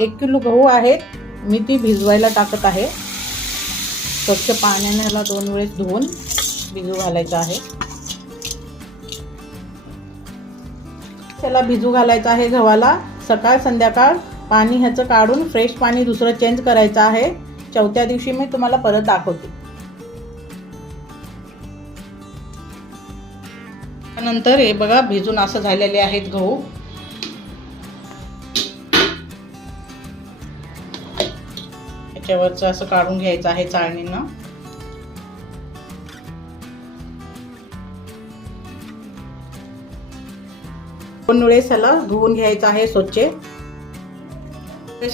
एक किलो गहू आहेत मी ती भिजवायला टाकत आहे. स्वच्छ पाण्याने ह्याला दोन वेळेस धुवून भिजू घालायचं आहे. त्याला भिजू घालायचं आहे गव्हाला. सकाळ संध्याकाळ पाणी ह्याचं काढून फ्रेश पाणी दुसरं चेंज करायचं आहे. चौथ्या दिवशी मी तुम्हाला परत दाखवते. नंतर हे बघा भिजून असं झालेले आहेत गहू. याच्यावरचं असं काढून घ्यायचं आहे चाळणीनं. दोन वेळेस याला धुवून घ्यायचं आहे स्वच्छ.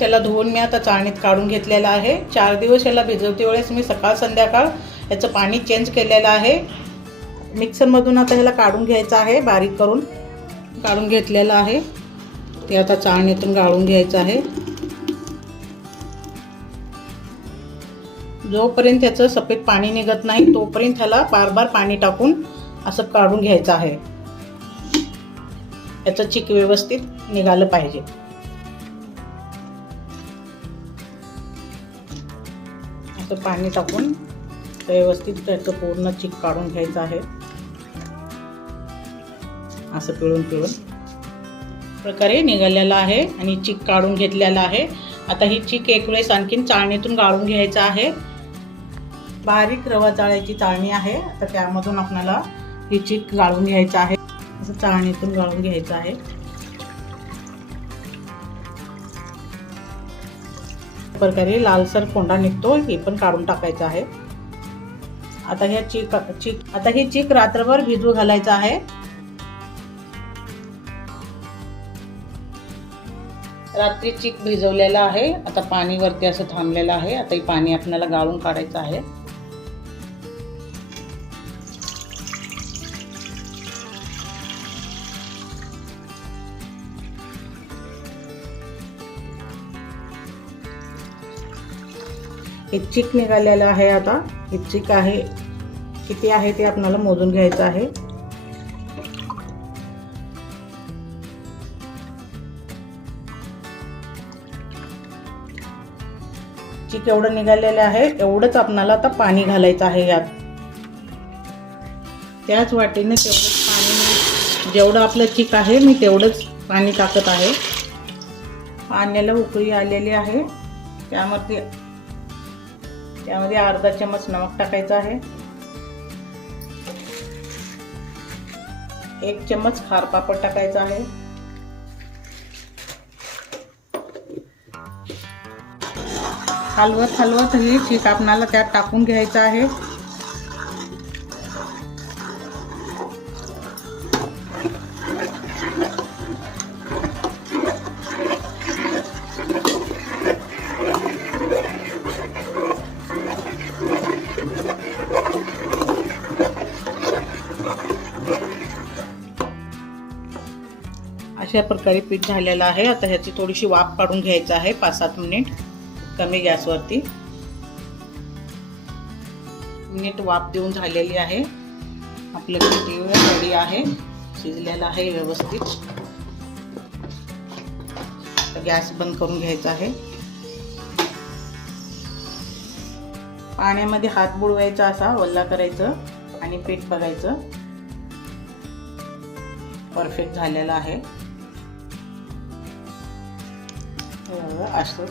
याला धुवून मी आता चाळणीत काढून घेतलेलं आहे. चार दिवस याला भिजवते वेळेस मी सकाळ संध्याकाळ याचं पाणी चेंज केलेलं आहे. मिक्सरमधून आता ह्याला काढून घ्यायचं आहे बारीक करून. काढून घेतलेलं आहे. ते आता चाळणीतून गाळून घ्यायचं आहे. जोपर्यंत त्याचं सफेद पाणी निघत नाही तोपर्यंत ह्याला बार बार पाणी टाकून असं काढून घ्यायचं आहे. याचं चिक व्यवस्थित निघालं पाहिजे. असं पाणी टाकून व्यवस्थित त्याचं पूर्ण चिक काढून घ्यायचं आहे. असं पिळून पिळून. प्रकारे निघालेला आहे आणि चिक काढून घेतलेला आहे. आता ही चिक एक वेळेस आणखीन चाळणीतून गाळून घ्यायचं आहे. बारीक रवा जाळ्याची चाळणी आहे. तर त्यामधून आपल्याला ही चीक गाळून घ्यायचं आहे. असं चाळणीतून गाळून घ्यायचं आहे. प्रकारे लालसर कोंडा निघतो. हे पण काढून टाकायचं आहे. आता ह्या चीक चीक आता ही चीक रात्रभर भिजू घालायचं आहे. रात्री चीक भिजवलेला आहे. आता पाणी वरती असं थांबलेलं आहे. आता ही पाणी आपल्याला गाळून काढायचं आहे. हे चिक निघालेलं आहे आता. हे चिक आहे. किती आहे ते आपल्याला मोजून घ्यायचं आहे. चिक एवढं निघालेलं आहे. एवढंच आपणाला आता पाणी घालायचं आहे यात. त्याच वाटीने तेवढंच पाणी जेवढं आपलं चिक आहे मी तेवढंच पाणी टाकत आहे. पाण्याला उकळी आलेली आहे. त्यामध्ये त्यामध्ये अर्धा चमच नमक टाकायचं आहे. एक चमच खार पापड टाकायचा आहे. हलवत हलवत ही चीक आपणाला त्यात टाकून घ्यायचं आहे. अशा प्रकारे पीठ झालेलं आहे. आता ह्याची थोडीशी वाफ काढून घ्यायचं आहे पाच सात मिनिट. कमी गॅसवरती. मिनिट वाफ देऊन झालेली आहे. आपलं पीठ रेडी आहे. शिजलेलं आहे व्यवस्थित. गॅस बंद करून घ्यायचा आहे. पाण्यामध्ये हात बुडवायचा असा वल्ला करायचं आणि पीठ बघायचं. परफेक्ट झालेलं आहे. असं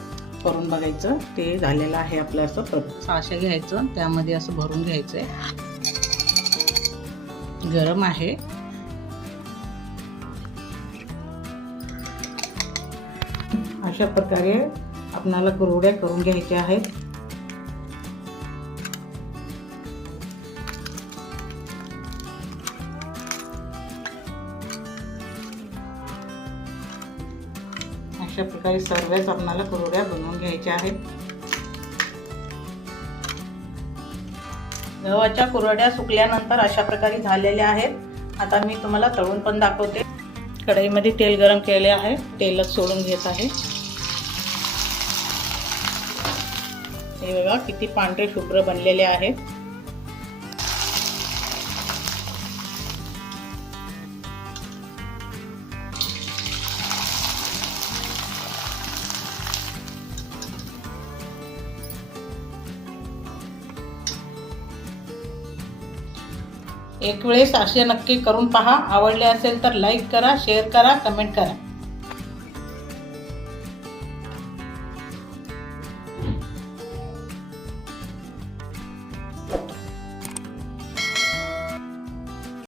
करून बघायचं. ते झालेलं आहे आपलं असं सहाशे घ्यायचं. त्यामध्ये असं भरून घ्यायचं आहे गरम आहे. अशा प्रकारे आपणाला कुरवड्या करून घ्यायच्या आहेत. अशा प्रकारे सर्वच आपणाला कुरवड्या बनवून घ्यायच्या आहेत. गव्हाच्या कुरवड्या सुकल्यानंतर अशा प्रकारे झालेल्या आहेत. आता मी तुम्हाला तळून पण दाखवते. कढईमध्ये तेल गरम केले आहे. तेलच सोडून घेत आहे. हे बघा किती पांढरे शुभ्र बनलेले आहेत. एक वेळेस असे नक्की करून पहा. आवडले असेल तर लाईक करा शेअर करा कमेंट करा.